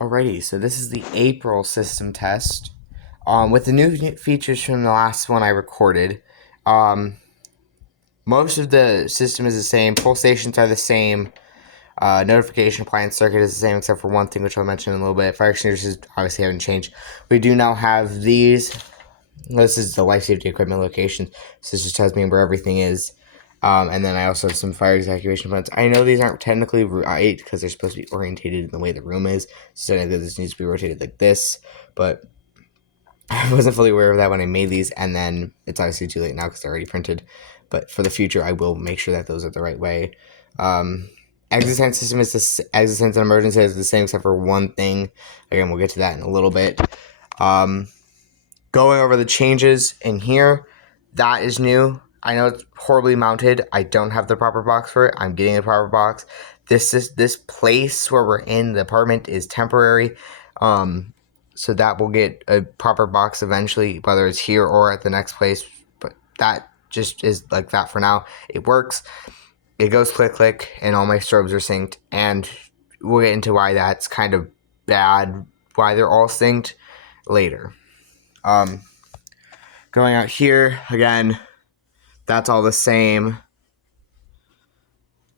Alrighty, so this is the April system test. With the new features from the last one I recorded, most of the system is the same. Pull stations are the same. Notification appliance circuit is the same except for one thing which I'll mention in a little bit. Fire extinguishers obviously haven't changed. We do now have these. This is the life safety equipment location. So this just tells me where everything is. And then I also have some fire evacuation plans. I know these aren't technically right because they're supposed to be orientated in the way the room is. So technically this needs to be rotated like this. But I wasn't fully aware of that when I made these. And then it's obviously too late now because they're already printed. But for the future, I will make sure that those are the right way. Exit sign system is exit signs and emergency is the same except for one thing. Again, we'll get to that in a little bit. Going over the changes in here, that is new. I know it's horribly mounted. I don't have the proper box for it. I'm getting a proper box. This place where we're in the apartment is temporary. So that will get a proper box eventually, whether it's here or at the next place. But that just is like that for now. It works. It goes click click, and all my strobes are synced. And we'll get into why that's kind of bad, why they're all synced later. Going out here again, that's all the same.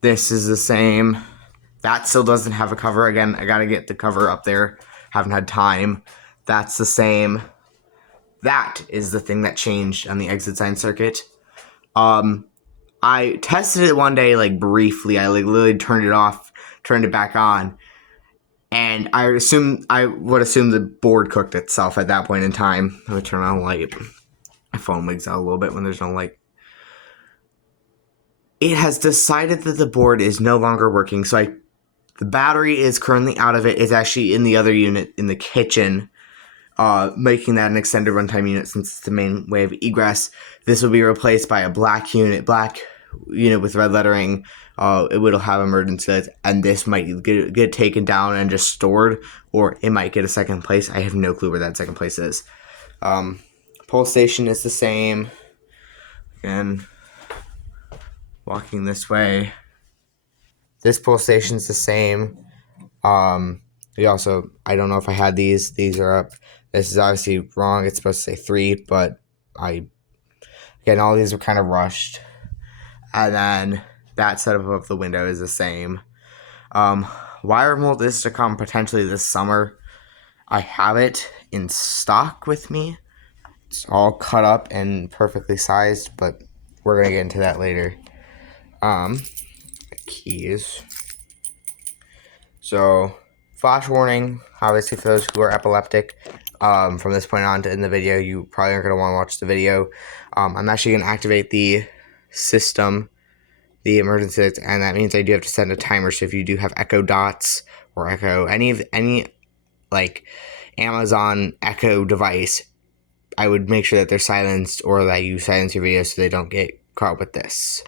This is the same. That still doesn't have a cover. Again, I gotta get the cover up there. Haven't had time. That's the same. That is the thing that changed on the exit sign circuit. I tested it one day, like briefly. I literally turned it off, turned it back on, and I would assume the board cooked itself at that point in time. Let me turn on the light. My phone wigs out a little bit when there's no light. It has decided that the board is no longer working. So the battery is currently out of it. It's actually in the other unit in the kitchen, making that an extended runtime unit since it's the main way of egress. This will be replaced by a black unit with red lettering. It will have emergency lights, and this might get taken down and just stored, or it might get a second place. I have no clue where that second place is. Pull station is the same. Again, walking this way. This pull station is the same. We also, I don't know if I had these. These are up. This is obviously wrong. It's supposed to say 3, but again, all these were kind of rushed. And then that setup of the window is the same. Wire mold is to come potentially this summer. I have it in stock with me. It's all cut up and perfectly sized, but we're going to get into that later. Keys. So, flash warning, obviously for those who are epileptic. From this point on in the video, you probably aren't going to want to watch the video. I'm actually going to activate the system, the emergency lights, and that means I do have to set a timer. So if you do have Echo Dots or Echo, any like Amazon Echo device, I would make sure that they're silenced or that you silence your video so they don't get caught with this.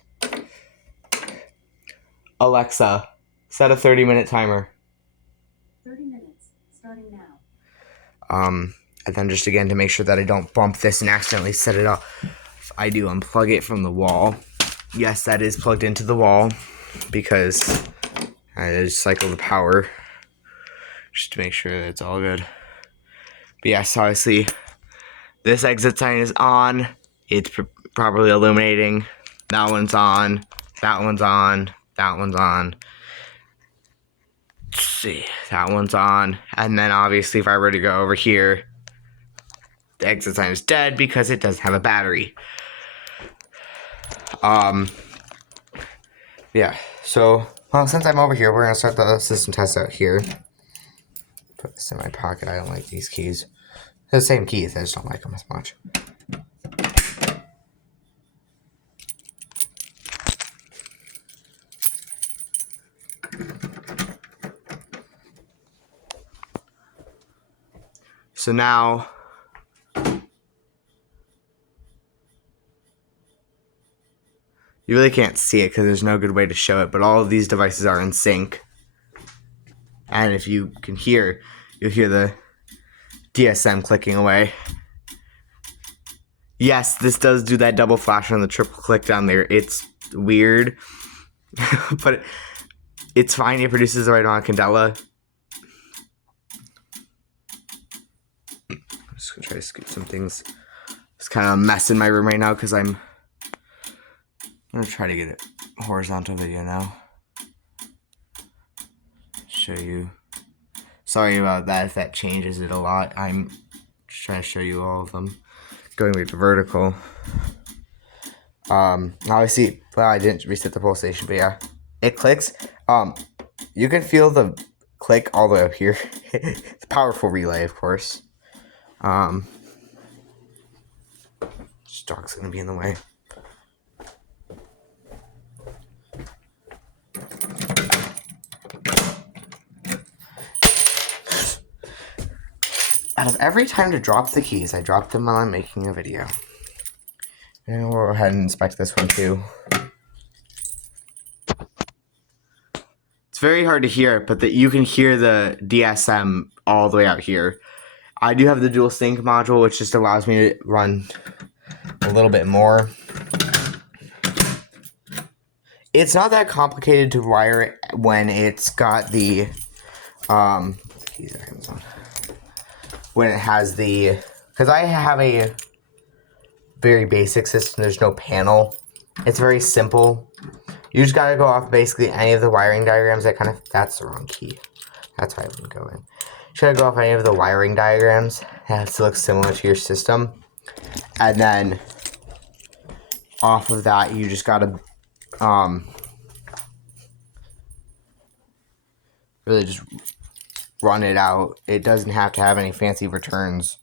Alexa, set a 30-minute timer. 30 minutes, starting now. And then just again to make sure that I don't bump this and accidentally set it off, I do unplug it from the wall. Yes, that is plugged into the wall because I just cycle the power just to make sure that it's all good. But yes, obviously, this exit sign is on. It's properly illuminating. That one's on. That one's on. That one's on. Let's see. That one's on. And then obviously if I were to go over here, the exit sign is dead because it doesn't have a battery. Yeah. So, well, since I'm over here, we're going to start the system test out here. Put this in my pocket. I don't like these keys. They're the same keys. I just don't like them as much. So now, you really can't see it because there's no good way to show it, but all of these devices are in sync. And if you can hear, you'll hear the DSM clicking away. Yes, this does do that double flash on the triple click down there. It's weird, but it's fine. It produces the right amount of candela. just gonna try to scoot some things. It's kind of a mess in my room right now because I'm gonna try to get it horizontal video now. Show you. Sorry about that if that changes it a lot. I'm just trying to show you all of them. Going back to vertical. Obviously, well, I didn't reset the pulsation, but yeah, it clicks. You can feel the click all the way up here. It's a powerful relay, of course. This dog's gonna be in the way. Out of every time to drop the keys, I drop them while I'm making a video. And we'll go ahead and inspect this one too. It's very hard to hear, but you can hear the DSM all the way out here. I do have the dual sync module, which just allows me to run a little bit more. It's not that complicated to wire it when it's got the when it has the, because I have a very basic system. There's no panel. It's very simple. You just gotta go off basically any of the wiring diagrams that kind of, that's the wrong key. That's why I wouldn't go in. You just gotta go off any of the wiring diagrams. It has to look similar to your system. And then off of that, you just gotta really just run it out. It doesn't have to have any fancy returns.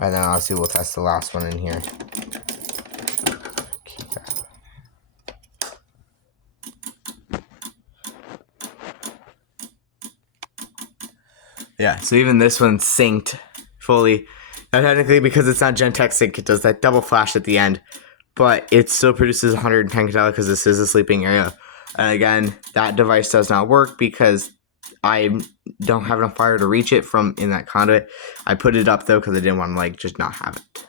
And then obviously we'll test the last one in here. Yeah, so even this one's synced fully. Now technically, because it's not Gentex sync, it does that double flash at the end. But it still produces 110 candela because this is a sleeping area. And again, that device does not work because I don't have enough wire to reach it from in that conduit. I put it up though because I didn't want to just not have it.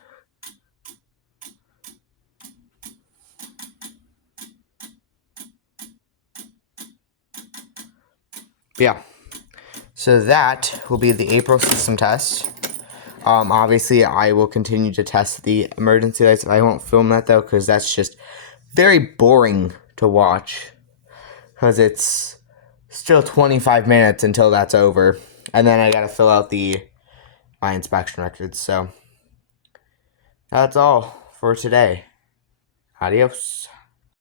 Yeah. So that will be the April system test. Obviously, I will continue to test the emergency lights. I won't film that though because that's just very boring to watch. Because it's still 25 minutes until that's over. And then I got to fill out my inspection records. So that's all for today. Adios.